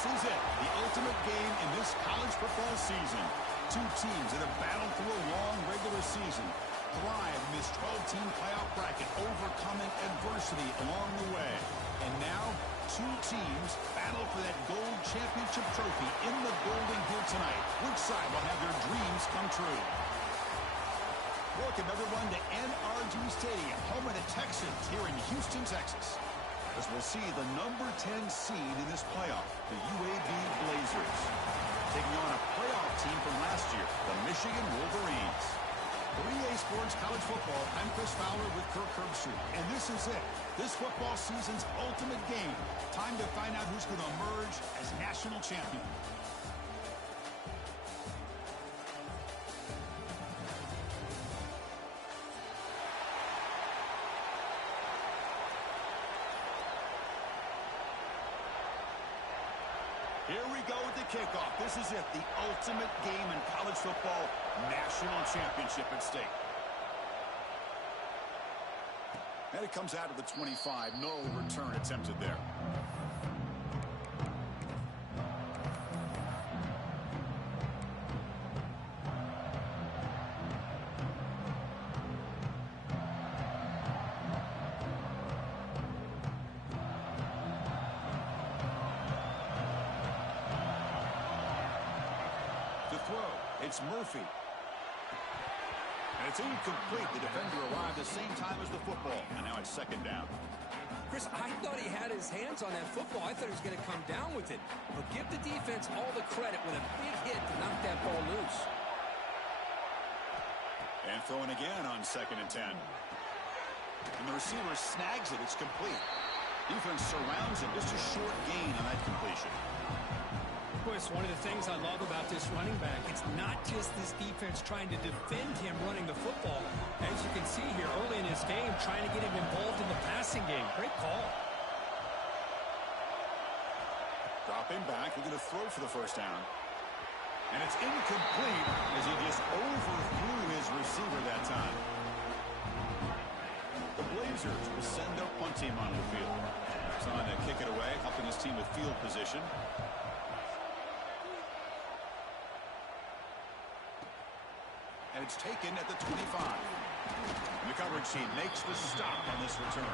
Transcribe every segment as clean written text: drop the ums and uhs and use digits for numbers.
This is it, the ultimate game in this college football season. Two teams that have battled through a long regular season, thrive in this 12-team playoff bracket, overcoming adversity along the way. And now, two teams battle for that gold championship trophy in the building here tonight. Which side will have their dreams come true? Welcome, everyone, to NRG Stadium, home of the Texans here in Houston, Texas. As we'll see the number 10 seed in this playoff, the UAB Blazers, taking on a playoff team from last year, the Michigan Wolverines. For EA Sports College Football, I'm Chris Fowler with Kirk Herbstreit, and this is it, this football season's ultimate game. Time to find out who's going to emerge as national champion. Here we go with the kickoff. This is it, the ultimate game in college football, national championship at stake. And it comes out of the 25. No return attempted there. It's Murphy. And it's incomplete. The defender arrived the same time as the football. And now it's second down. Chris, I thought he had his hands on that football. I thought he was going to come down with it. But give the defense all the credit with a big hit to knock that ball loose. And throwing again on 2nd and 10. And the receiver snags it. It's complete. Defense surrounds him. Just a short gain on that completion. Chris, one of the things I love about this running back, it's not just this defense trying to defend him running the football. As you can see here early in his game, trying to get him involved in the passing game. Great call. Dropping back, looking to throw for the first down. And it's incomplete as he just overthrew his receiver that time. The Blazers will send their punt team onto the field. It's on to kick it away, helping his team with field position. And it's taken at the 25. And the coverage team makes the stop on this return.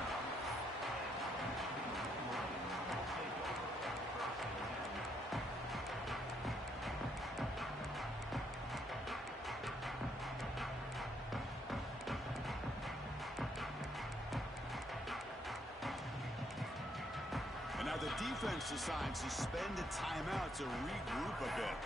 And now the defense decides to spend a timeout to regroup a bit.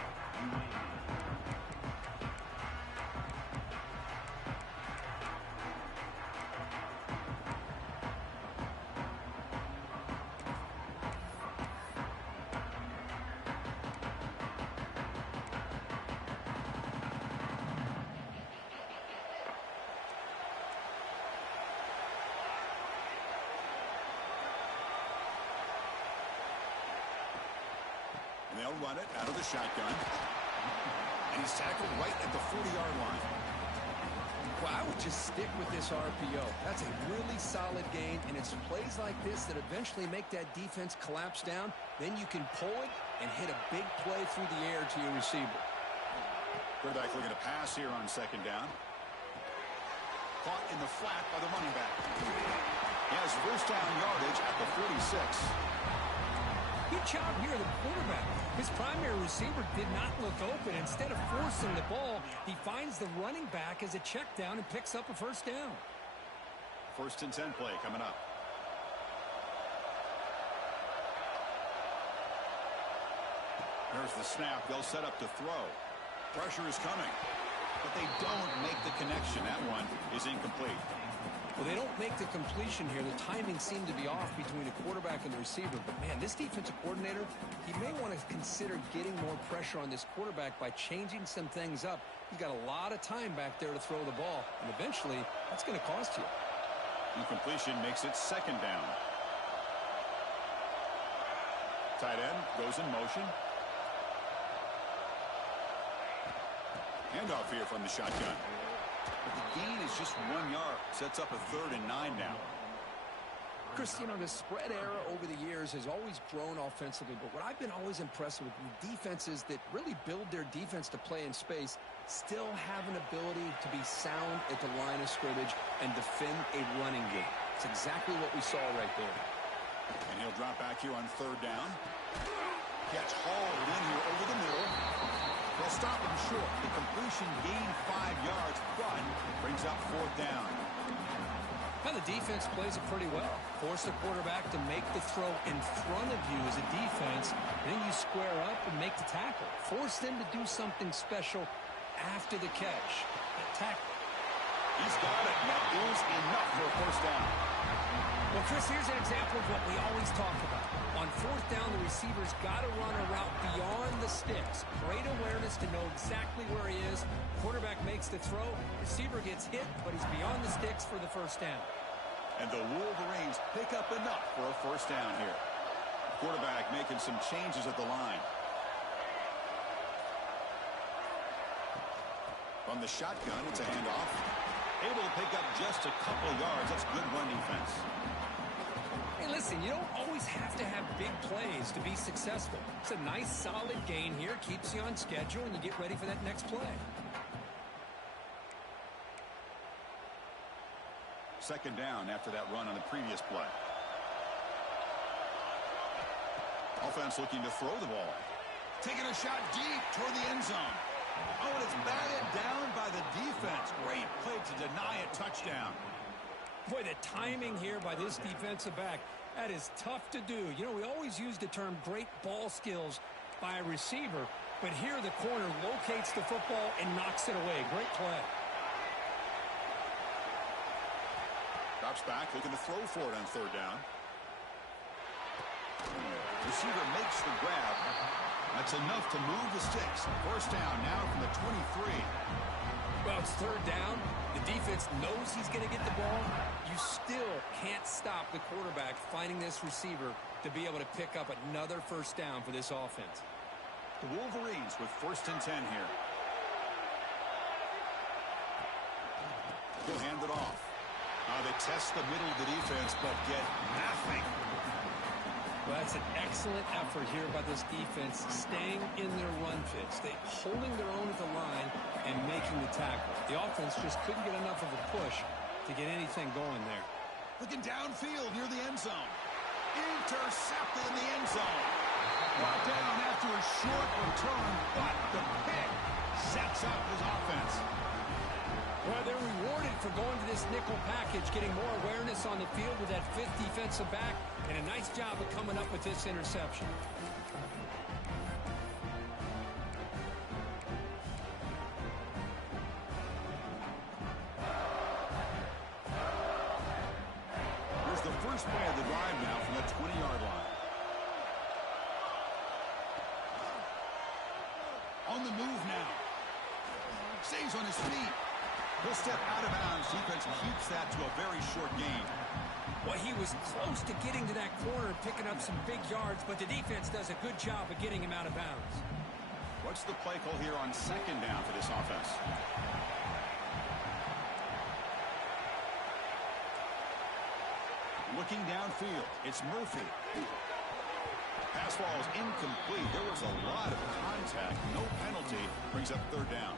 They'll run it out of the shotgun. And he's tackled right at the 40-yard line. Well, I would just stick with this RPO. That's a really solid gain, and it's plays like this that eventually make that defense collapse down. Then you can pull it and hit a big play through the air to your receiver. Quarterback looking to pass here on 2nd down. Caught in the flat by the running back. He has first down yardage at the 46. Good job here, the quarterback. His primary receiver did not look open. Instead of forcing the ball, he finds the running back as a check down and picks up a first down. 1st and 10 play coming up. There's the snap. They'll set up to throw. Pressure is coming. But they don't make the connection. That one is incomplete. Well, they don't make the completion here. The timing seemed to be off between the quarterback and the receiver. But, man, this defensive coordinator, he may want to consider getting more pressure on this quarterback by changing some things up. He's got a lot of time back there to throw the ball. And eventually, that's going to cost you. Incompletion makes it 2nd down. Tight end goes in motion. Handoff here from the shotgun. But the gain is just 1 yard. Sets up a 3rd and 9 now. Chris, you know, the spread era over the years has always grown offensively, but what I've been always impressed with defenses that really build their defense to play in space still have an ability to be sound at the line of scrimmage and defend a running game. It's exactly what we saw right there. And he'll drop back here on third down. Gets hauled in here over the middle. They'll stop him short. The completion gained 5 yards, but brings up fourth down. Well, the defense plays it pretty well. Force the quarterback to make the throw in front of you as a defense. Then you square up and make the tackle. Force them to do something special after the catch. The tackle. He's got it. That is enough for a first down. Well, Chris, here's an example of what we always talk about. On fourth down, the receiver's got to run a route beyond the sticks. Great awareness to know exactly where he is. Quarterback makes the throw. Receiver gets hit, but he's beyond the sticks for the first down. And the Wolverines pick up enough for a first down here. Quarterback making some changes at the line. From the shotgun, it's a handoff. Able to pick up just a couple of yards. That's good run defense. Hey, listen, you don't always have to have big plays to be successful. It's a nice, solid gain here. Keeps you on schedule, and you get ready for that next play. Second down after that run on the previous play. Offense looking to throw the ball. Taking a shot deep toward the end zone. Oh, and it's batted down by the defense. Great play to deny a touchdown. Boy, the timing here by this defensive back, that is tough to do. You know, we always use the term great ball skills by a receiver, but here the corner locates the football and knocks it away. Great play. Drops back, looking to throw for it on third down. Receiver makes the grab. That's enough to move the sticks. First down now from the 23. Well, it's third down. The defense knows he's going to get the ball. You still can't stop the quarterback finding this receiver to be able to pick up another first down for this offense. The Wolverines with first and 10 here. He'll hand it off. They test the middle of the defense, but get nothing. Well, that's an excellent effort here by this defense, staying in their run fits. They holding their own at the line and making the tackle. The offense just couldn't get enough of a push to get anything going there. Looking downfield near the end zone. Intercepted in the end zone. Brought down after a short return, but the pick sets up his offense. Well, they're rewarded for going to this nickel package, getting more awareness on the field with that fifth defensive back, and a nice job of coming up with this interception. Here's the first play of the drive now from the 20-yard line. On the move now. Stays on his feet. He'll step out of bounds. Defense keeps that to a very short gain. Well, he was close to getting to that corner, picking up some big yards, but the defense does a good job of getting him out of bounds. What's the play call here on second down for this offense? Looking downfield, it's Murphy. Pass ball is incomplete. There was a lot of contact. No penalty. Brings up third down.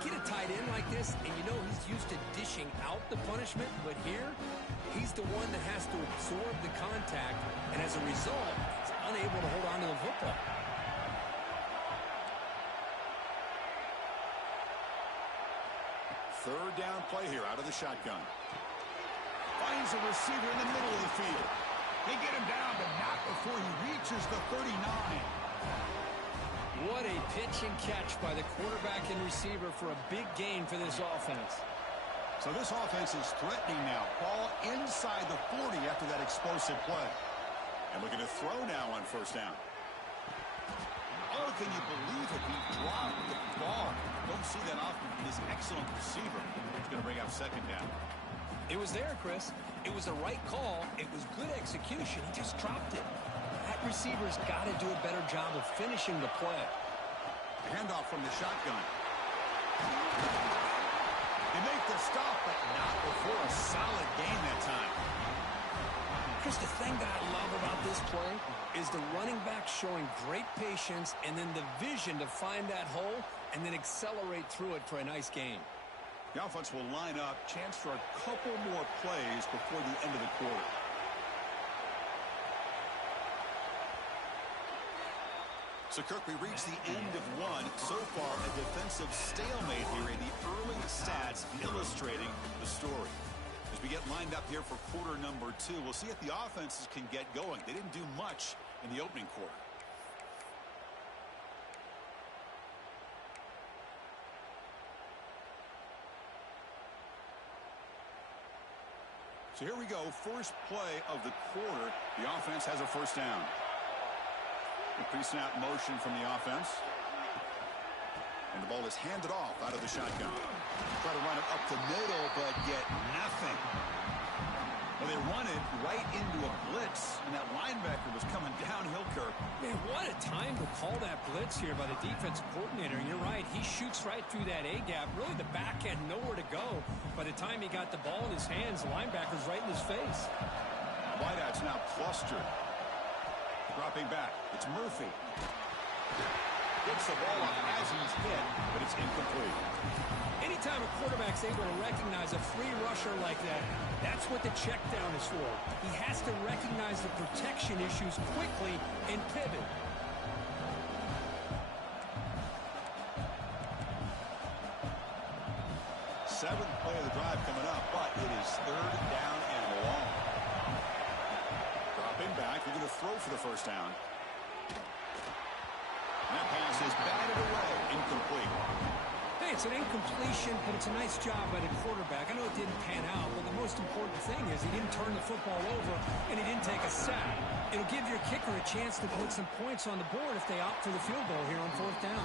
Get a tight end like this, and you know he's used to dishing out the punishment, but here, he's the one that has to absorb the contact, and as a result, he's unable to hold on to the football. Third down play here out of the shotgun. Finds a receiver in the middle of the field. They get him down, but not before he reaches the 39. What a pitch and catch by the quarterback and receiver for a big gain for this offense. So this offense is threatening now. Ball inside the 40 after that explosive play. And looking to throw now on first down. Oh, can you believe it? He dropped the ball. Don't see that often from this excellent receiver. It's going to bring up second down. It was there, Chris. It was the right call. It was good execution. He just dropped it. That receiver's got to do a better job of finishing the play. Handoff from the shotgun. They make the stop, but not before a solid gain that time. Chris, the thing that I love about this play is the running back showing great patience and then the vision to find that hole and then accelerate through it for a nice gain. The offense will line up. Chance for a couple more plays before the end of the quarter. So, Kirk, we reached the end of one. So far, a defensive stalemate here in the early stats illustrating the story. As we get lined up here for quarter number 2, we'll see if the offenses can get going. They didn't do much in the opening quarter. So here we go. First play of the quarter. The offense has a first down. A pre-snap motion from the offense. And the ball is handed off out of the shotgun. Try to run it up the middle, but get nothing. Well, they run it right into a blitz, and that linebacker was coming downhill, Kirk. Man, what a time to call that blitz here by the defensive coordinator. And you're right, he shoots right through that A-gap. Really, the back had nowhere to go. By the time he got the ball in his hands, the linebacker's right in his face. Wideout's now clustered. Dropping back. It's Murphy. Gets the ball off as he's hit, but it's incomplete. Anytime a quarterback's able to recognize a free rusher like that, that's what the check down is for. He has to recognize the protection issues quickly and pivot. Seventh play of the drive coming up, but it is third down and long. Dropping back, they're going to throw for the first down. And that pass is batted away, incomplete. Hey, it's an incompletion, but it's a nice job by the quarterback. I know it didn't pan out, but the most important thing is he didn't turn the football over and he didn't take a sack. It'll give your kicker a chance to put some points on the board if they opt for the field goal here on fourth down.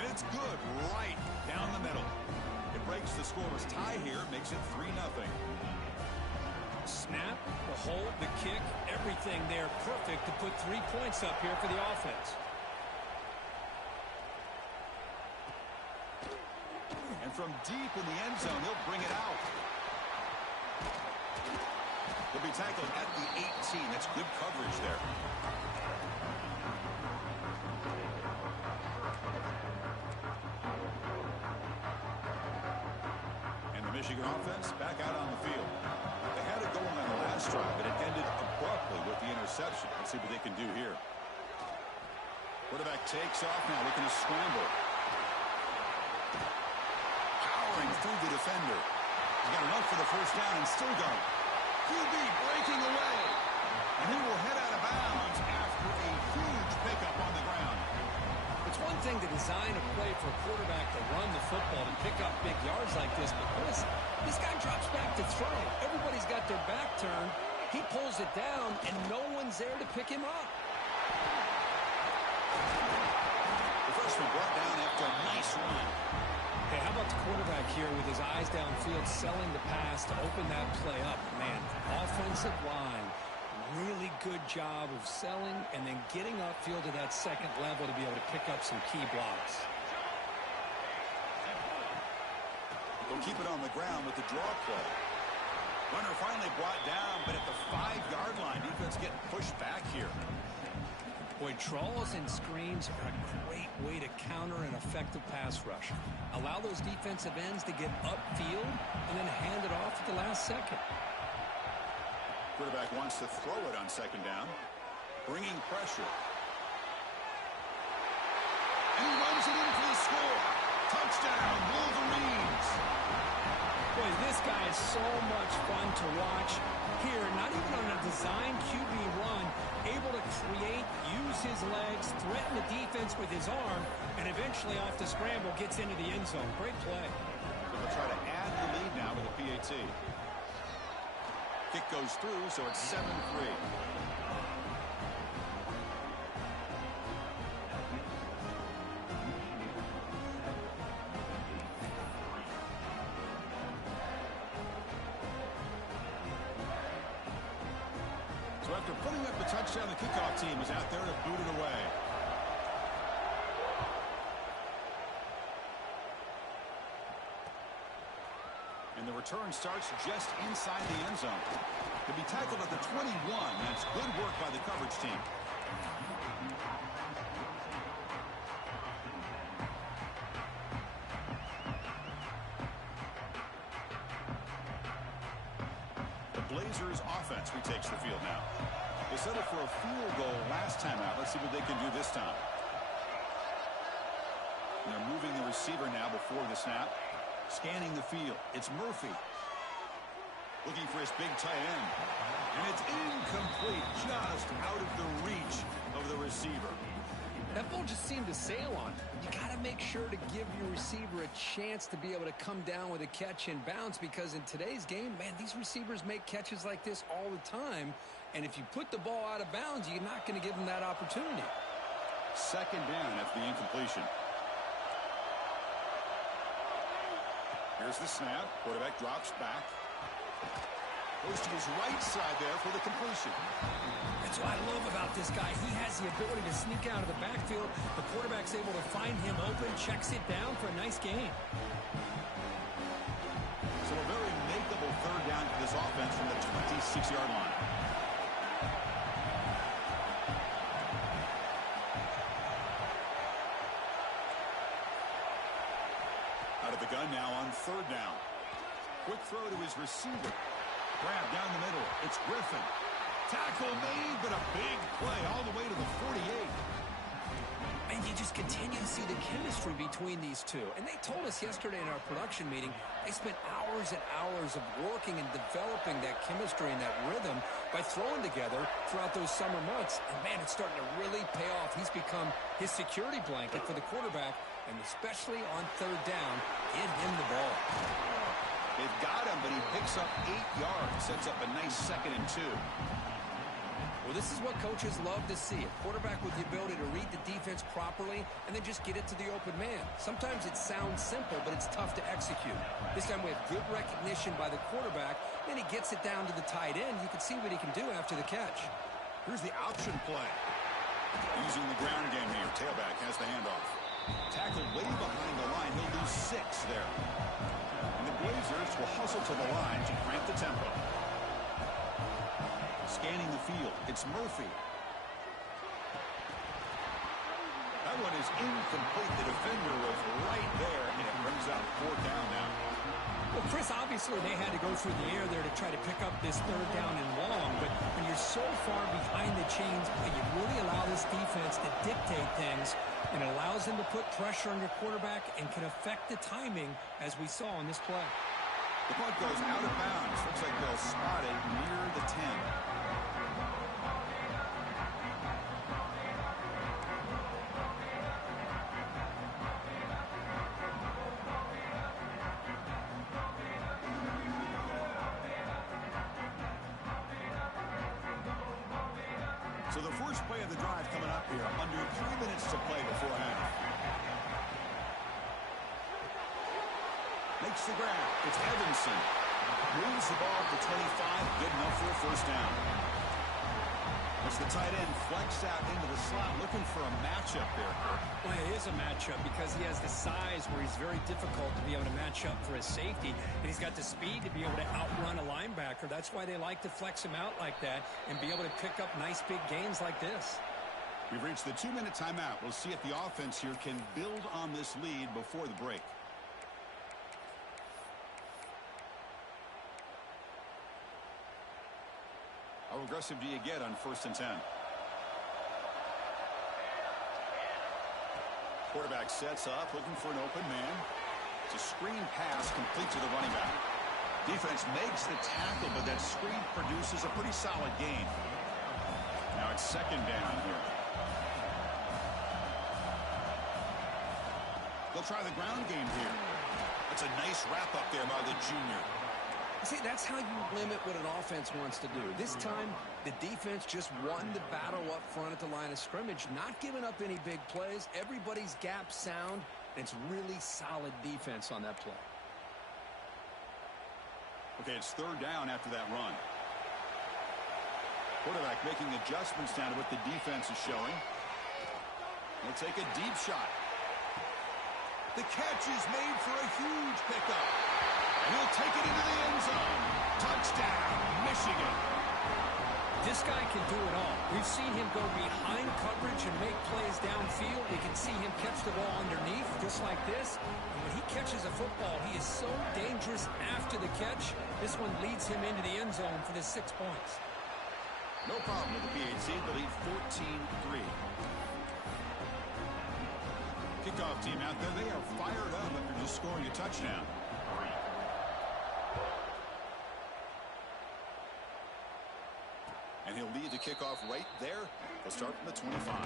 And it's good, right down the middle. It breaks the scoreless tie here, makes it 3-0. Snap, the hold, the kick, everything there perfect to put 3 points up here for the offense. And from deep in the end zone, he'll bring it out. He'll be tackled at the 18. That's good coverage there. And the Michigan offense back out on the field. They had it going on the last drive, but it ended abruptly with the interception. Let's see what they can do here. Quarterback takes off now, looking to scramble. Through the defender. He's got enough for the first down and still going. QB breaking away. And he will head out of bounds after a huge pickup on the ground. It's one thing to design a play for a quarterback to run the football and pick up big yards like this, but this guy drops back to throw. Everybody's got their back turned. He pulls it down, and no one's there to pick him up. The freshman brought down after a nice run. Hey, how about the quarterback here with his eyes downfield, selling the pass to open that play up? Man, offensive line, really good job of selling and then getting upfield to that second level to be able to pick up some key blocks. They'll keep it on the ground with the draw play. Runner finally brought down, but at the 5-yard line, defense getting pushed back here. Boy, draws and screens are a great way to counter an effective pass rush. Allow those defensive ends to get upfield and then hand it off at the last second. Quarterback wants to throw it on second down. Bringing pressure. And he runs it in for the score. Touchdown, Wolverines. Boy, this guy is so much fun to watch. Here, not even on a design QB run, able to create, use his legs, threaten the defense with his arm, and eventually off the scramble gets into the end zone. Great play. So they'll try to add the lead now with a PAT. Kick goes through, so it's 7-3. So after putting up the touchdown, the kickoff team is out there to boot it away. And the return starts just inside the end zone. To be tackled at the 21, that's good work by the coverage team. The Blazers offense retakes the field now. They settled for a field goal last time out. Let's see what they can do this time. And they're moving the receiver now before the snap. Scanning the field. It's Murphy. Looking for his big tight end. And it's incomplete, just out of the reach of the receiver. That ball just seemed to sail on. You got to make sure to give your receiver a chance to be able to come down with a catch and bounce, because in today's game, man, these receivers make catches like this all the time. And if you put the ball out of bounds, you're not going to give them that opportunity. Second down after the incompletion. Here's the snap. Quarterback drops back. Goes to his right side there for the completion. That's what I love about this guy. He has the ability to sneak out of the backfield. The quarterback's able to find him open, checks it down for a nice gain. So a very makeable third down for this offense from the 26-yard line. Out of the gun now on third down. Quick throw to his receiver. Grab down the middle. It's Griffin. Tackle made, but a big play all the way to the 48. And you just continue to see the chemistry between these two. And they told us yesterday in our production meeting, they spent hours and hours of working and developing that chemistry and that rhythm by throwing together throughout those summer months. And, man, it's starting to really pay off. He's become his security blanket for the quarterback, and especially on third down, get him the ball. They've got him, but he picks up 8 yards. Sets up a nice 2nd and 2. Well, this is what coaches love to see. A quarterback with the ability to read the defense properly and then just get it to the open man. Sometimes it sounds simple, but it's tough to execute. This time we have good recognition by the quarterback. Then he gets it down to the tight end. You can see what he can do after the catch. Here's the option play. Using the ground game here. Tailback has the handoff. Tackled way behind the line. He'll lose 6 there. And the Blazers will hustle to the line to crank the tempo. Scanning the field. It's Murphy. That one is incomplete. The defender was right there, and it brings out 4th down now. Well, Chris, obviously they had to go through the air there to try to pick up this third down and long, but when you're so far behind the chains, you really allow this defense to dictate things, and it allows them to put pressure on your quarterback and can affect the timing, as we saw in this play. The punt goes out of bounds. Looks like they'll spot it near the 10. So the first play of the drive coming up here. Under 3 minutes to play before half. Makes the grab. It's Evanson. Moves the ball to 25. Good enough for a first down. As the tight end flexed out into the slot, looking for a matchup there, Kirk. Well, it is a matchup because he has the size where he's very difficult to be able to match up for his safety, and he's got the speed to be able to outrun a linebacker. That's why they like to flex him out like that and be able to pick up nice big gains like this. We've reached the 2-minute timeout. We'll see if the offense here can build on this lead before the break. How aggressive do you get on 1st and 10? Quarterback sets up, looking for an open man. It's a screen pass complete to the running back. Defense makes the tackle, but that screen produces a pretty solid gain. Now it's 2nd down here. They'll try the ground game here. That's a nice wrap-up there by the junior. See, that's how you limit what an offense wants to do. This time, the defense just won the battle up front at the line of scrimmage, not giving up any big plays. Everybody's gap sound, and it's really solid defense on that play. Okay, it's 3rd down after that run. Quarterback making adjustments down to what the defense is showing. He'll take a deep shot. The catch is made for a huge pickup. And he'll take it in the Touchdown, Michigan. This guy can do it all. We've seen him go behind coverage and make plays downfield. We can see him catch the ball underneath, just like this. And when he catches a football, he is so dangerous after the catch. This one leads him into the end zone for the 6 points. No problem with the PHC. They lead 14-3. Kickoff team out there. They are fired up after just scoring a touchdown. And he'll lead the kickoff right there. They'll start from the 25.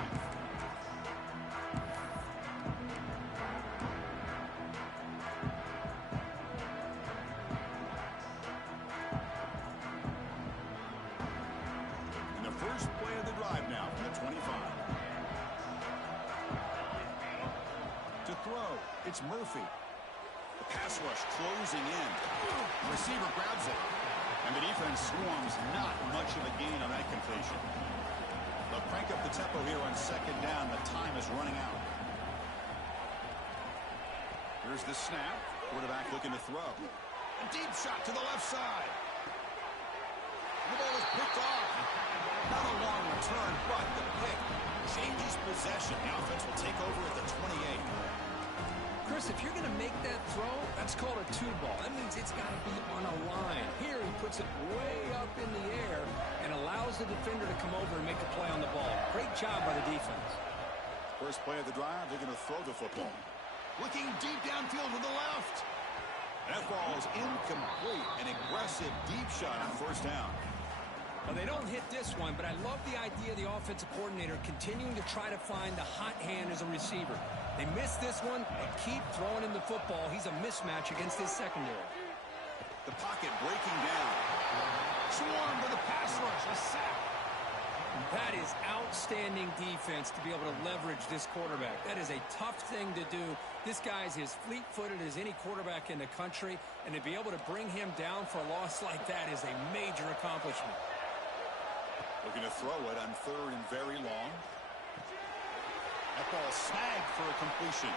And the first play of the drive now from the 25. To throw, it's Murphy. The pass rush closing in. The receiver grabs it. And the defense swarms, not much of a gain on that completion. They'll crank up the tempo here on second down. The time is running out. Here's the snap. Quarterback looking to throw. A deep shot to the left side. The ball is picked off. Not a long return, but the pick changes possession. The offense will take over at the 28. Chris, if you're going to make that throw, that's called a two ball. That means it's got to be on a line. Here he puts it way up in the air and allows the defender to come over and make a play on the ball. Great job by the defense. First play of the drive, they're going to throw the football. Looking deep downfield to the left. That ball is incomplete. An aggressive deep shot on first down. Well, they don't hit this one, but I love the idea of the offensive coordinator continuing to try to find the hot hand as a receiver. They miss this one and keep throwing him the football. He's a mismatch against his secondary. The pocket breaking down. Swarm to the pass rush. A sack. That is outstanding defense to be able to leverage this quarterback. That is a tough thing to do. This guy's as fleet-footed as any quarterback in the country, and to be able to bring him down for a loss like that is a major accomplishment. Looking to throw it on third and very long. That ball snagged for a completion.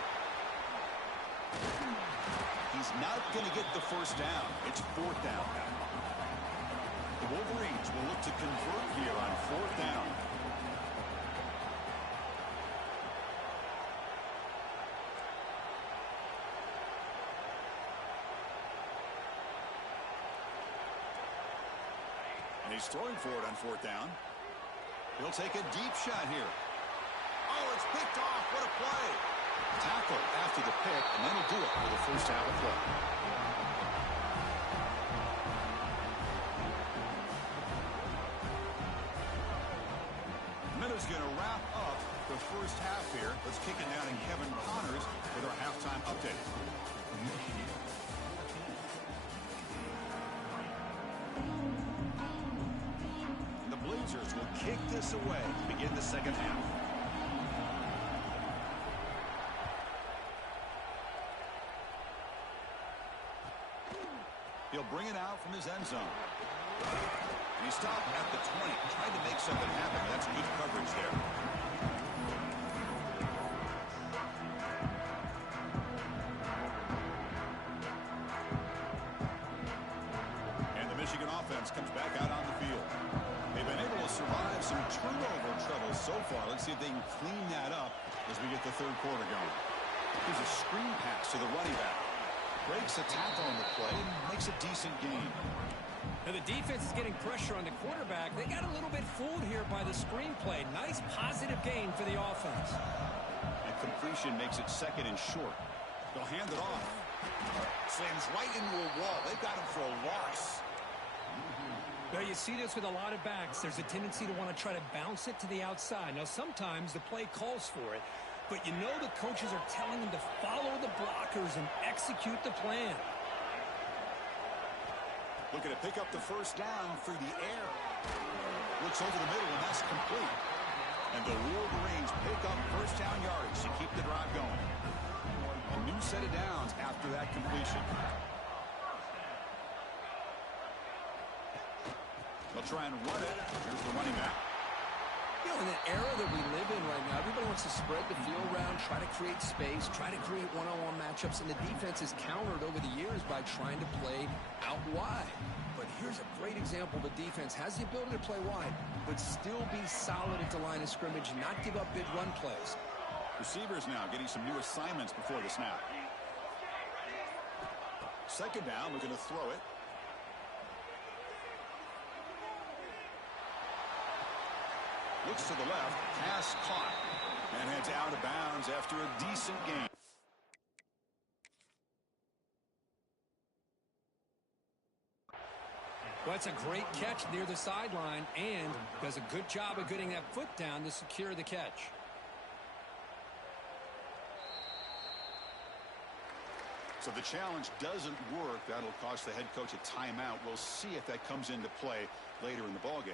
He's not going to get the first down. It's fourth down. The Wolverines will look to convert here on fourth down. And he's throwing for it on fourth down. He'll take a deep shot here. Oh, it's picked off. What a play. Tackle after the pick, and that'll do it for the first half of play. Minutes going to wrap up the first half here. Let's kick it down to Kevin Connors with our halftime update. The Blazers will kick this away to begin the second half. He'll bring it out from his end zone. And he stopped at the 20, trying to make something happen. That's good coverage there. And the Michigan offense comes back out on the field. They've been able to survive some turnover trouble so far. Let's see if they can clean that up as we get the third quarter going. Here's a screen pass to the running back. Breaks a tackle on the play and makes a decent gain. Now the defense is getting pressure on the quarterback. They got a little bit fooled here by the screenplay. Nice positive gain for the offense. And completion makes it second and short. They'll hand it off. Slams right into a wall. They've got him for a loss. Now you see this with a lot of backs. There's a tendency to want to try to bounce it to the outside. Now sometimes the play calls for it. But you know the coaches are telling them to follow the blockers and execute the plan. Looking to pick up the first down through the air. Looks over the middle, and that's complete. And the Wolverines pick up first down yardage to keep the drive going. A new set of downs after that completion. They'll try and run it. Here's the running back. You know, in the era that we live in right now, everybody wants to spread the field around, try to create space, try to create one-on-one matchups, and the defense is countered over the years by trying to play out wide. But here's a great example. The defense has the ability to play wide, but still be solid at the line of scrimmage and not give up big run plays. Receivers now getting some new assignments before the snap. Second down, we're going to throw it. Looks to the left, pass caught, and heads out of bounds after a decent gain. Well, that's a great catch near the sideline and does a good job of getting that foot down to secure the catch. So the challenge doesn't work. That'll cost the head coach a timeout. We'll see if that comes into play later in the ballgame.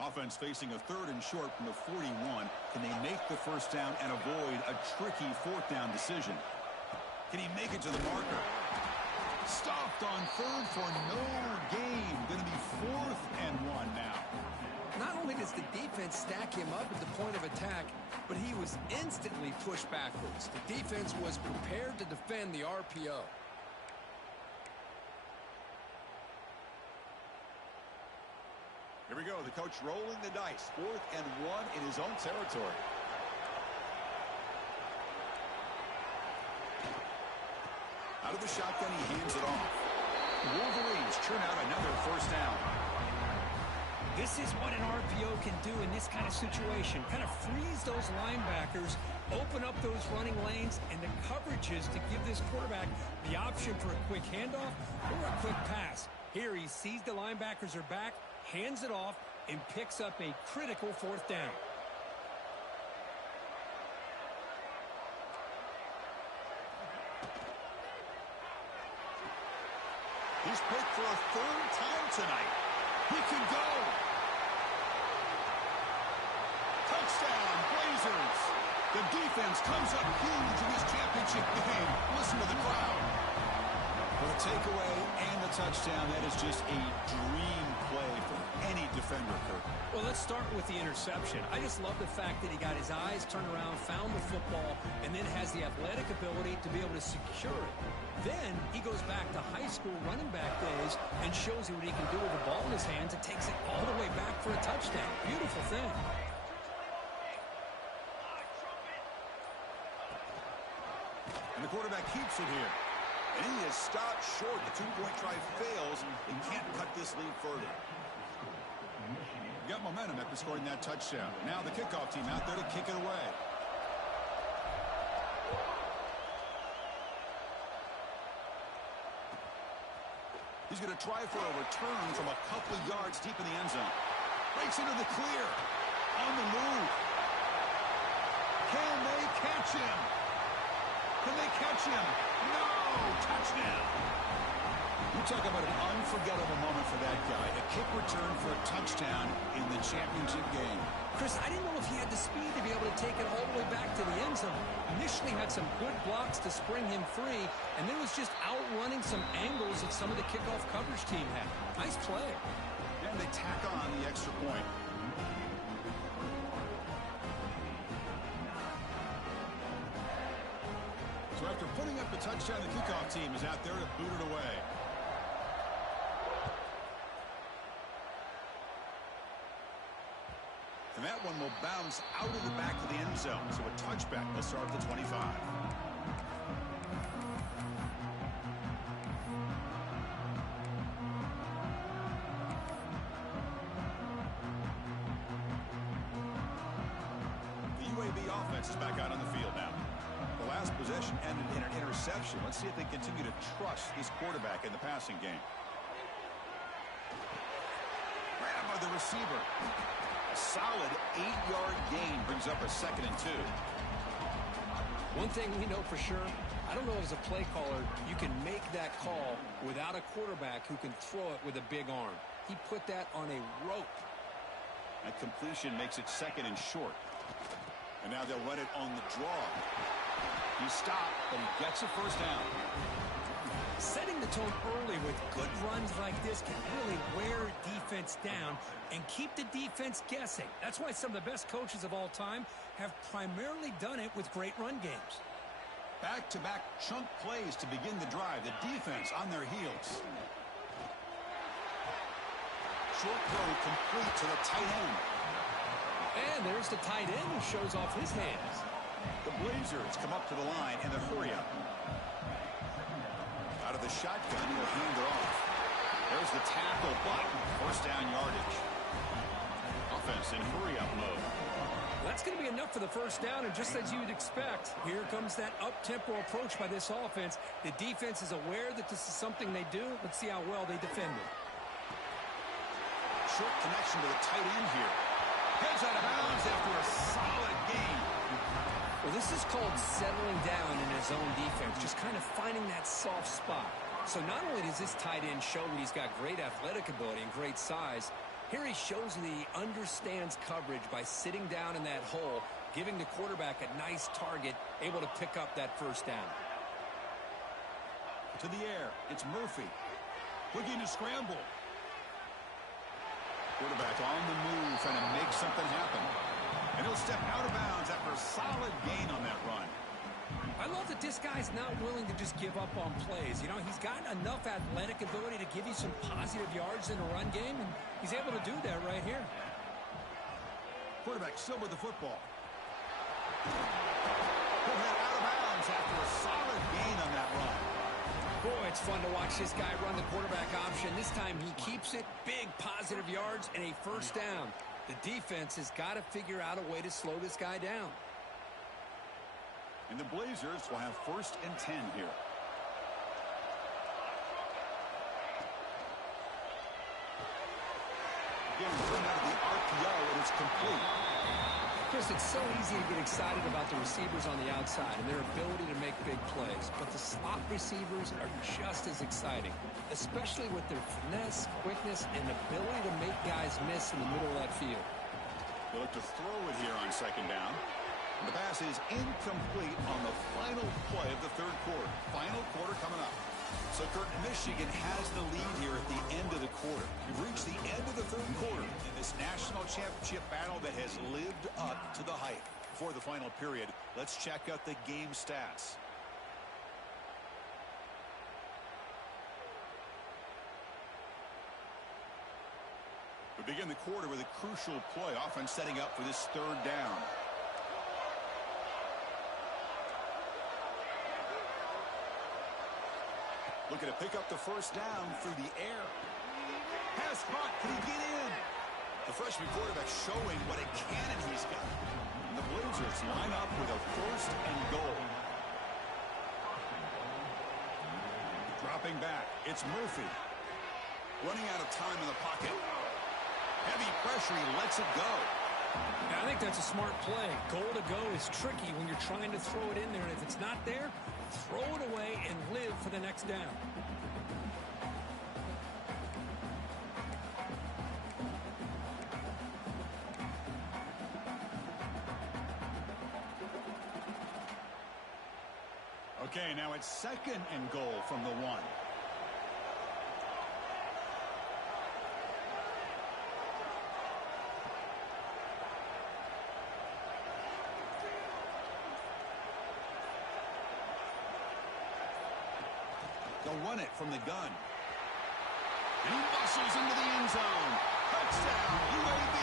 Offense facing a 3rd and short from the 41. Can they make the first down and avoid a tricky 4th down decision? Can he make it to the marker? Stopped on 3rd for no gain. Going to be 4th and 1 now. Not only does the defense stack him up at the point of attack, but he was instantly pushed backwards. The defense was prepared to defend the RPO. Here we go. The coach rolling the dice. 4th and 1 in his own territory. Out of the shotgun, he hands it off. The Wolverines churn out another first down. This is what an RPO can do in this kind of situation. Kind of freeze those linebackers, open up those running lanes, and the coverages to give this quarterback the option for a quick handoff or a quick pass. Here he sees the linebackers are back, hands it off, and picks up a critical 4th down. He's picked for a 3rd time tonight. He can go. Touchdown, Blazers. The defense comes up huge in this championship game. Listen to the crowd. For the takeaway and the touchdown, that is just a dream play for any defender, Kirk. Well, let's start with the interception. I just love the fact that he got his eyes turned around, found the football, and then has the athletic ability to be able to secure it. Then he goes back to high school running back days and shows you what he can do with the ball in his hands and takes it all the way back for a touchdown. Beautiful thing. And the quarterback keeps it here. And he is stopped short. The 2-point try fails. He can't cut this lead further. Got momentum after scoring that touchdown. Now the kickoff team out there to kick it away. He's going to try for a return from a couple of yards deep in the end zone. Breaks into the clear. On the move. Can they catch him? Can they catch him? No! Touchdown! You talk about an unforgettable moment for that guy. A kick return for a touchdown in the championship game. Chris, I didn't know if he had the speed to be able to take it all the way back to the end zone. Initially had some good blocks to spring him free, and then was just outrunning some angles that some of the kickoff coverage team had. Nice play. And they tack on the extra point. So after putting up the touchdown, the kickoff team is out there to boot it away. And that one will bounce out of the back of the end zone. So a touchback will start at the 25. The UAB offense is back out on the field now. The last possession ended in an interception. Let's see if they continue to trust this quarterback in the passing game. Grab by the receiver. A solid 8-yard gain brings up a 2nd and 2. One thing we know for sure, I don't know as a play caller, you can make that call without a quarterback who can throw it with a big arm. He put that on a rope. That completion makes it 2nd and short. And now they'll run it on the draw. He stopped, but he gets a first down. Setting the tone early with good runs like this can really wear defense down and keep the defense guessing. That's why some of the best coaches of all time have primarily done it with great run games. Back-to-back chunk plays to begin the drive. The defense on their heels. Short throw complete to the tight end. And there's the tight end who shows off his hands. The Blazers come up to the line in the hurry-up. Out of the shotgun, he'll hand it off. There's the tackle, but first down yardage. Offense in hurry-up mode. That's going to be enough for the first down, and just as you'd expect, here comes that up-tempo approach by this offense. The defense is aware that this is something they do. Let's see how well they defend it. Short connection to the tight end here. Heads out of bounds after a solid gain. Well, this is called settling down in his own defense, just kind of finding that soft spot. So not only does this tight end show that he's got great athletic ability and great size, here he shows that he understands coverage by sitting down in that hole, giving the quarterback a nice target, able to pick up that first down. To the air, it's Murphy. Looking to scramble. Quarterback on the move, trying to make something happen. And he'll step out of bounds after a solid gain on that run. I love that this guy's not willing to just give up on plays. You know, he's got enough athletic ability to give you some positive yards in a run game, and he's able to do that right here. Quarterback still with the football. He'll head out of bounds after a solid gain on that run. Boy, it's fun to watch this guy run the quarterback option. This time he keeps it, big positive yards, and a first down. The defense has got to figure out a way to slow this guy down. And the Blazers will have 1st and 10 here. Again, run out of the RPO, and it's complete. Chris, it's so easy to get excited about the receivers on the outside and their ability to make big plays, but the slot receivers are just as exciting, especially with their finesse, quickness, and ability to make guys miss in the middle of that field. They'll look to throw it here on 2nd down. And the pass is incomplete on the final play of the 3rd quarter. Final quarter coming up. So, Kurt, Michigan has the lead here at the end of the quarter. We've reached the end of the 3rd quarter in this national championship battle that has lived up to the hype. For the final period, let's check out the game stats. We begin the quarter with a crucial play, offense setting up for this 3rd down. Looking to pick up the first down through the air. Pass caught. Can he get in? The freshman quarterback showing what a cannon he's got. And the Blazers line up with a 1st and goal. Dropping back. It's Murphy. Running out of time in the pocket. Heavy pressure. He lets it go. I think that's a smart play. Goal to go is tricky when you're trying to throw it in there. And if it's not there, throw it away and live for the next down. Okay, now it's 2nd and goal from the 1. They'll run it from the gun. And he muscles into the end zone. Touchdown, UAB.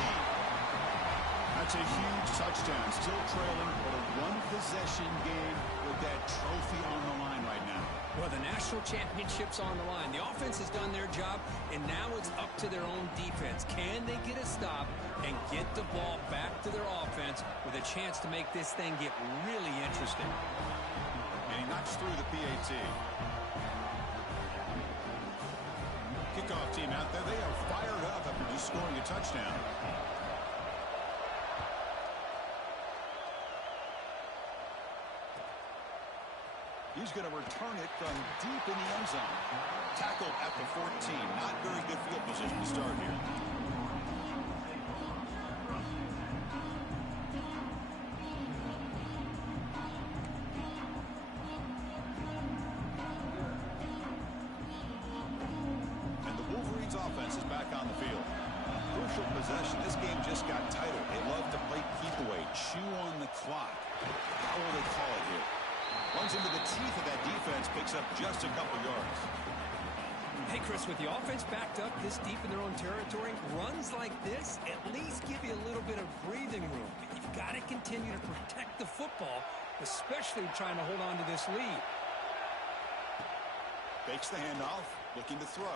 That's a huge touchdown. Still trailing, but a one-possession game with that trophy on the line right now. Well, the national championship's on the line. The offense has done their job, and now it's up to their own defense. Can they get a stop and get the ball back to their offense with a chance to make this thing get really interesting? And he knocks through the PAT. Kickoff team out there. They are fired up after just scoring a touchdown. He's going to return it from deep in the end zone. Tackled at the 14. Not very good field position to start here. with possession. This game just got tighter. They love to play keep away, chew on the clock. How will they call it here? Runs into the teeth of that defense, picks up just a couple yards. Hey, Chris, with the offense backed up this deep in their own territory, runs like this at least give you a little bit of breathing room. But you've got to continue to protect the football, especially trying to hold on to this lead. Fakes the handoff, looking to throw.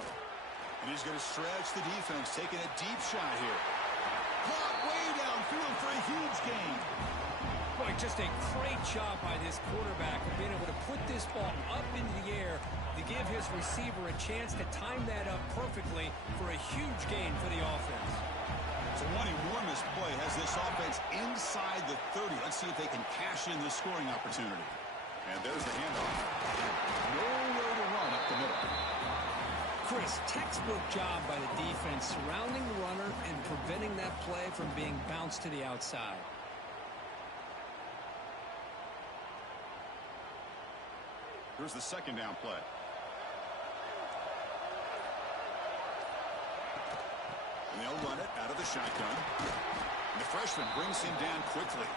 And he's going to stretch the defense, taking a deep shot here. Caught way downfield for a huge gain. Boy, just a great job by this quarterback of being able to put this ball up into the air to give his receiver a chance to time that up perfectly for a huge gain for the offense. So one enormous play has this offense inside the 30. Let's see if they can cash in this scoring opportunity. And there's the handoff. Nowhere to run up the middle. Chris, textbook job by the defense surrounding the runner and preventing that play from being bounced to the outside. Here's the second down play. And they'll run it out of the shotgun. And the freshman brings him down quickly.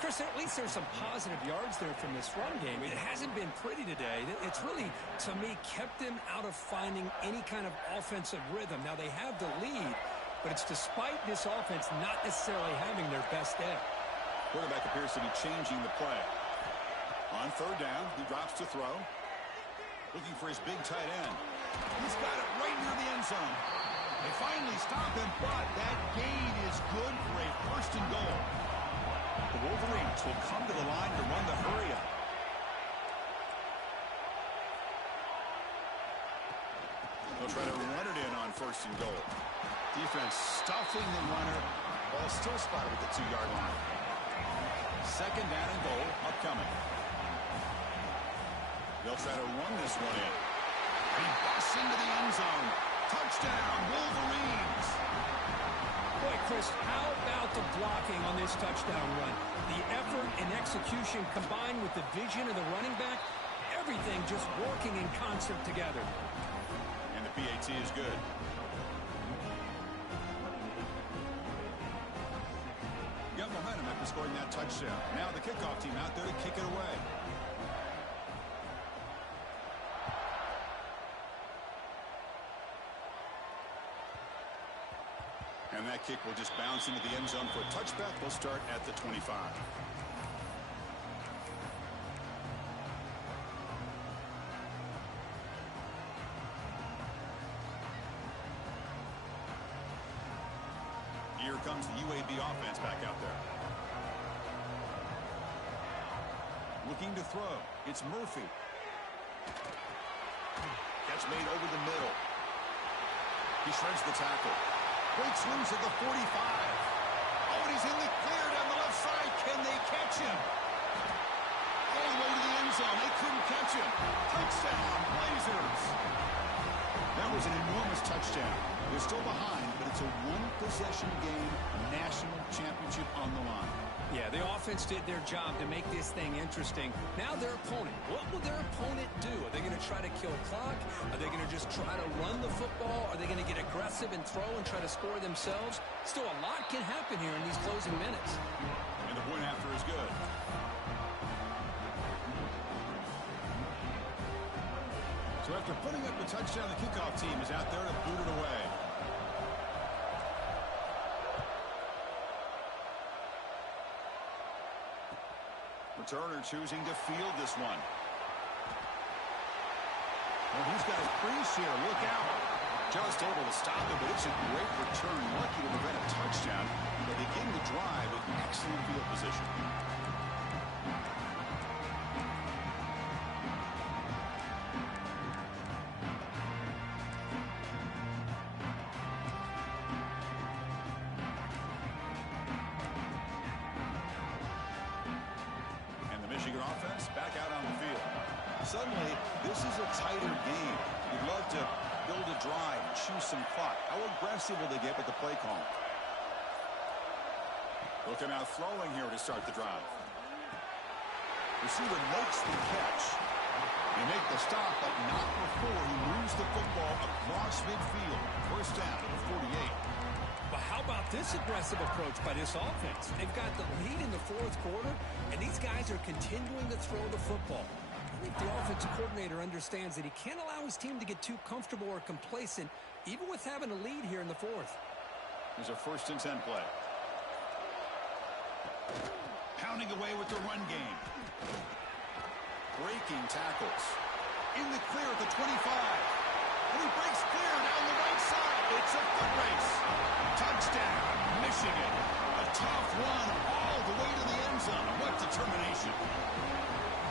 Chris, at least there's some positive yards there from this run game. It hasn't been pretty today. It's really, to me, kept them out of finding any kind of offensive rhythm. Now, they have the lead, but it's despite this offense not necessarily having their best day. Quarterback appears to be changing the play. On third down, he drops to throw. Looking for his big tight end. He's got it right near the end zone. They finally stop him, but that gain is good for a first and goal. The Wolverines will come to the line to run the hurry-up. They'll try to run it in on first and goal. Defense stuffing the runner. Ball still spotted at the 2-yard line. Second down and goal upcoming. They'll try to run this one in. He busts into the end zone. Touchdown, Wolverines. Boy, Chris, how about the blocking on this touchdown run? The effort and execution combined with the vision of the running back, everything just working in concert together. And the PAT is good. Got momentum after scoring that touchdown. Now the kickoff team out there to kick it away. And that kick will just bounce into the end zone for a touchback. We'll start at the 25. Here comes the UAB offense back out there. Looking to throw. It's Murphy. Catch made over the middle. He shreds the tackle. Breaks loose at the 45. Oh, and he's in the clear down the left side. Can they catch him? All the way to the end zone. They couldn't catch him. Touchdown, Blazers. That was an enormous touchdown. They're still behind, but it's a one-possession game, national championship on the line. Yeah, the offense did their job to make this thing interesting. Now their opponent. What will their opponent do? Are they going to try to kill clock? Are they going to just try to run the football? Are they going to get aggressive and throw and try to score themselves? Still, a lot can happen here in these closing minutes. And the point after is good. So after putting up the touchdown, the kickoff team is out there to boot it away. Returner choosing to field this one. Well, he's got a crease here. Look out. Just able to stop it, but it's a great return. Lucky to prevent a touchdown. They begin the drive with excellent field position. Suddenly, this is a tighter game. You'd love to build a drive, choose some clock. How aggressive will they get with the play call? Looking out throwing here to start the drive. Receiver makes the catch. They make the stop, but not before he moves the football across midfield. First down at the 48. But how about this aggressive approach by this offense? They've got the lead in the fourth quarter, and these guys are continuing to throw the football. I think the offensive coordinator understands that he can't allow his team to get too comfortable or complacent, even with having a lead here in the fourth. Here's a 1st and 10 play. Pounding away with the run game. Breaking tackles. In the clear at the 25. And he breaks clear down the right side. It's a foot race. Touchdown, Michigan. A tough run all the way to the end zone. What determination.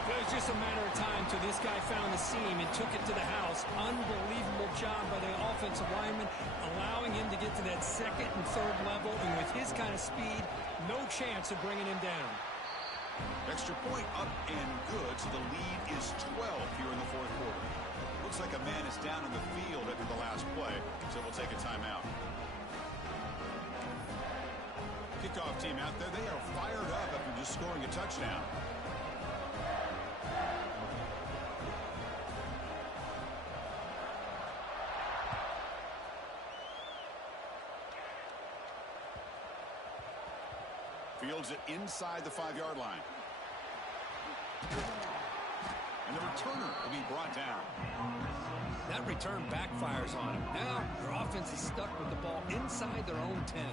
It was just a matter of time till this guy found the seam and took it to the house. Unbelievable job by the offensive lineman, allowing him to get to that 2nd and 3rd level. And with his kind of speed, no chance of bringing him down. Extra point up and good, so the lead is 12 here in the fourth quarter. Looks like a man is down in the field after the last play, so we'll take a timeout. Kickoff team out there, they are fired up after just scoring a touchdown. Fields it inside the 5-yard line. And the returner will be brought down. That return backfires on him. Now their offense is stuck with the ball inside their own 10.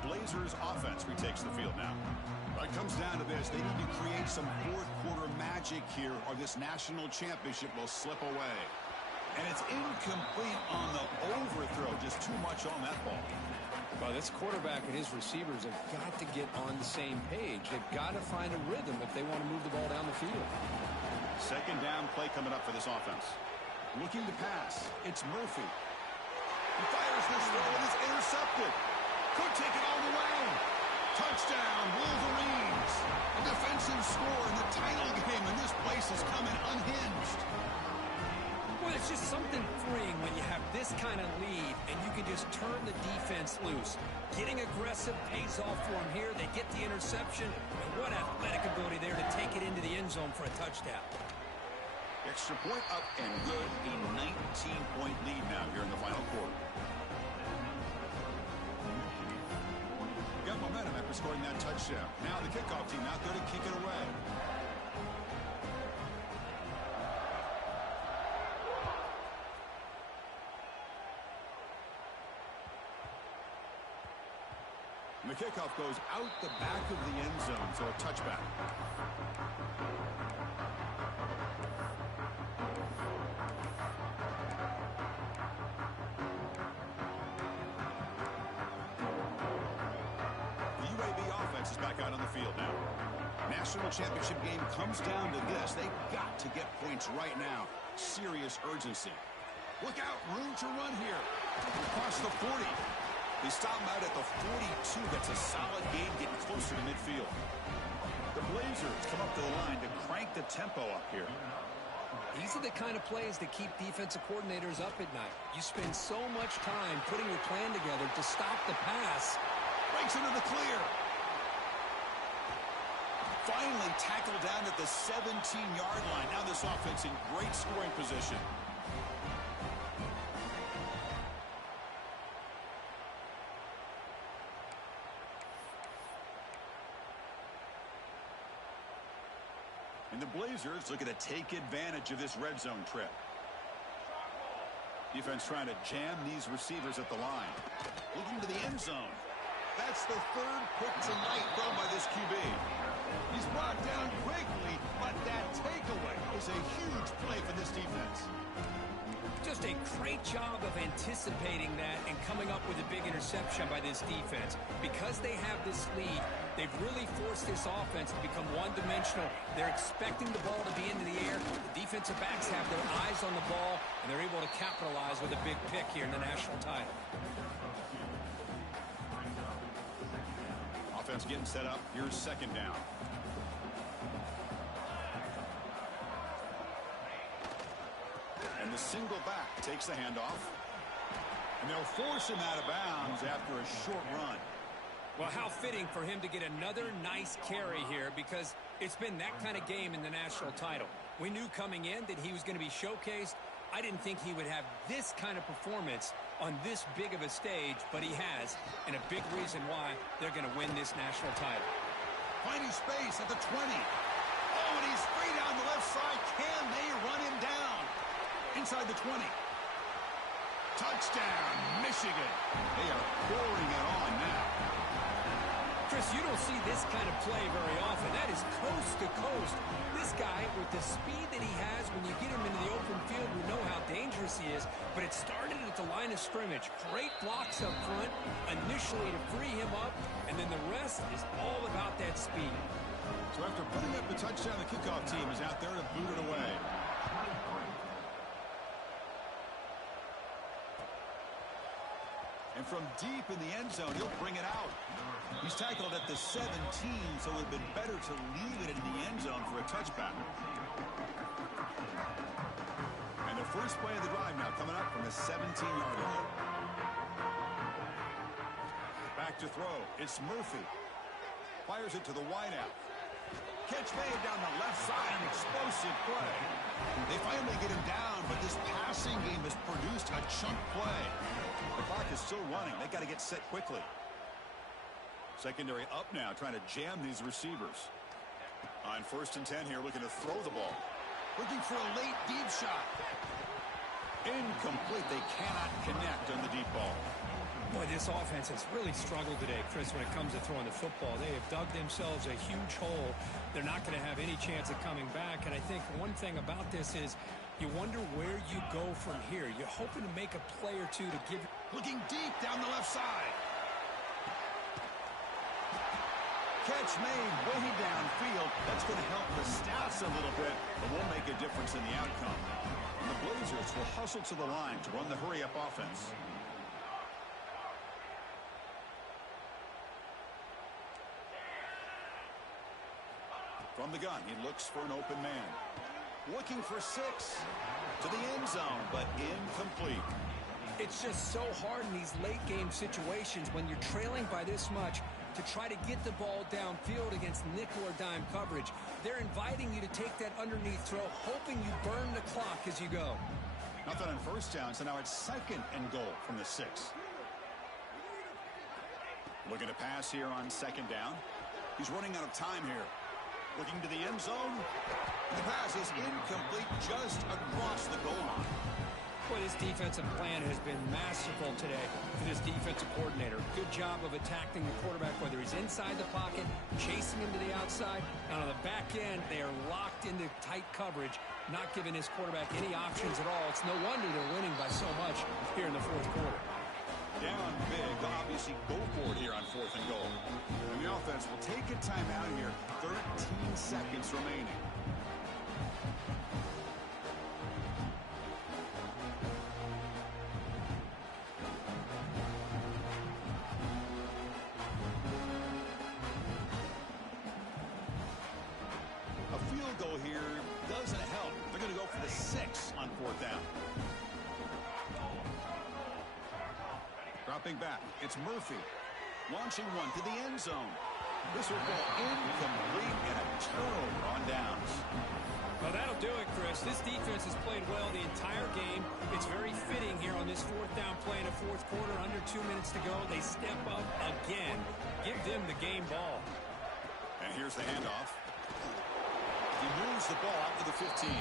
Blazers offense retakes the field now. It comes down to this. They need to create some fourth quarter magic here or this national championship will slip away. And it's incomplete on the overthrow. Just too much on that ball. Well, this quarterback and his receivers have got to get on the same page. They've got to find a rhythm if they want to move the ball down the field. 2nd down play coming up for this offense. Looking to pass. It's Murphy. He fires this throw and it's intercepted. Could take it all the way. Touchdown, Wolverines. A defensive score in the title game, and this place is coming unhinged. Well, it's just something freeing when you have this kind of lead and you can just turn the defense loose. Getting aggressive pays off for them here. They get the interception, and what athletic ability there to take it into the end zone for a touchdown. Extra point up and good. A 19-point lead now here in the final quarter. Got momentum after scoring that touchdown. Now the kickoff team out there to kick it away. And the kickoff goes out the back of the end zone, so a touchback. UAB offense is back out on the field now. National championship game comes down to this. They've got to get points right now. Serious urgency. Look out, room to run here. Across the 40. They stop him out at the 42. That's a solid gain getting closer to midfield. The Blazers come up to the line to crank the tempo up here. These are the kind of plays that keep defensive coordinators up at night. You spend so much time putting your plan together to stop the pass. Breaks into the clear. Finally tackled down at the 17-yard line. Now this offense in great scoring position. And the Blazers looking to take advantage of this red zone trip. Defense trying to jam these receivers at the line. Looking to the end zone. That's the 3rd pick tonight thrown by this QB. He's brought down quickly, but that takeaway is a huge play for this defense. Just a great job of anticipating that and coming up with a big interception by this defense. Because they have this lead, they've really forced this offense to become one-dimensional. They're expecting the ball to be into the air. The defensive backs have their eyes on the ball, and they're able to capitalize with a big pick here in the national title. Offense getting set up. Here's 2nd down. And the single back takes the handoff. And they'll force him out of bounds after a short run. Well, how fitting for him to get another nice carry here, because it's been that kind of game in the national title. We knew coming in that he was going to be showcased. I didn't think he would have this kind of performance on this big of a stage, but he has, and a big reason why they're going to win this national title. Finding space at the 20. Oh, and he's free down the left side. Can they run him down? Inside the 20. Touchdown, Michigan. They are pouring it on now. Chris, you don't see this kind of play very often. That is coast to coast. This guy, with the speed that he has, when you get him into the open field, we know how dangerous he is. But it started at the line of scrimmage. Great blocks up front, initially to free him up, and then the rest is all about that speed. So after putting up the touchdown, the kickoff team is out there to boot it away. And from deep in the end zone, he'll bring it out. He's tackled at the 17, so it would have been better to leave it in the end zone for a touchback. And the first play of the drive now coming up from the 17-yard line. Back to throw. It's Murphy. Fires it to the wideout. Catch made down the left side. An explosive play. They finally get him down, but this passing game has produced a chunk play. The clock is still running. They got to get set quickly. Secondary up now, trying to jam these receivers. On 1st and 10 here, looking to throw the ball. Looking for a late deep shot. Incomplete. They cannot connect on the deep ball. Boy, this offense has really struggled today, Chris, when it comes to throwing the football. They have dug themselves a huge hole. They're not going to have any chance of coming back. And I think one thing about this is you wonder where you go from here. You're hoping to make a play or two to give. Looking deep down the left side. Catch made way downfield. That's going to help the stats a little bit, but won't make a difference in the outcome. And the Blazers will hustle to the line to run the hurry-up offense. From the gun, he looks for an open man. Looking for 6 to the end zone, but incomplete. It's just so hard in these late game situations when you're trailing by this much to try to get the ball downfield against nickel or dime coverage. They're inviting you to take that underneath throw, hoping you burn the clock as you go. Nothing on 1st down, so now it's 2nd and goal from the 6. Looking to pass here on 2nd down. He's running out of time here. Looking to the end zone. The pass is incomplete just across the goal line. Boy, this defensive plan has been masterful today for this defensive coordinator. Good job of attacking the quarterback, whether he's inside the pocket, chasing him to the outside. And on the back end, they are locked into tight coverage, not giving his quarterback any options at all. It's no wonder they're winning by so much here in the 4th quarter. Down big, obviously go for it here on 4th and goal. And the offense will take a timeout here. 13 seconds remaining. A field goal here doesn't help. They're going to go for the 6 on 4th down. Dropping back, it's Murphy. Launching one to the end zone. This will go incomplete and a turnover on downs. Well, that'll do it, Chris. This defense has played well the entire game. It's very fitting here on this 4th down play in the 4th quarter. Under 2 minutes to go. They step up again. Give them the game ball. And here's the handoff. He moves the ball out to the 15.